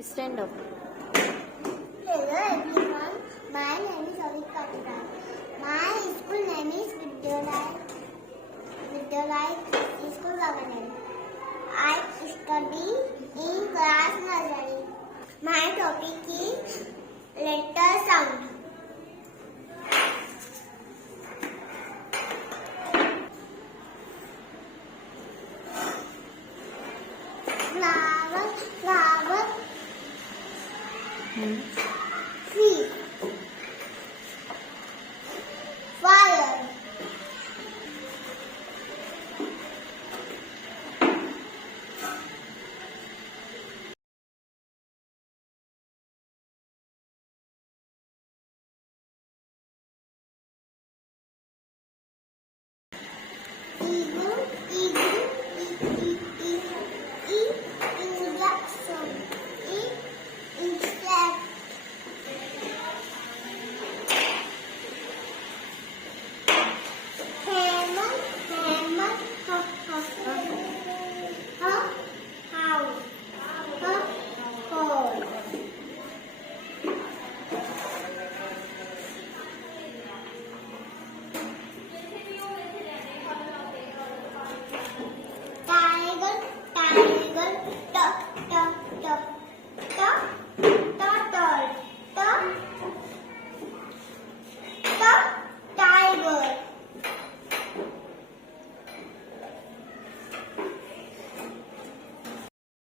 Stand up. Hello everyone, my name is Bakaner. My school name is Vidyodaya Shikshan Samiti. I study in class nursery. My topic is letter sound. Flower, flower.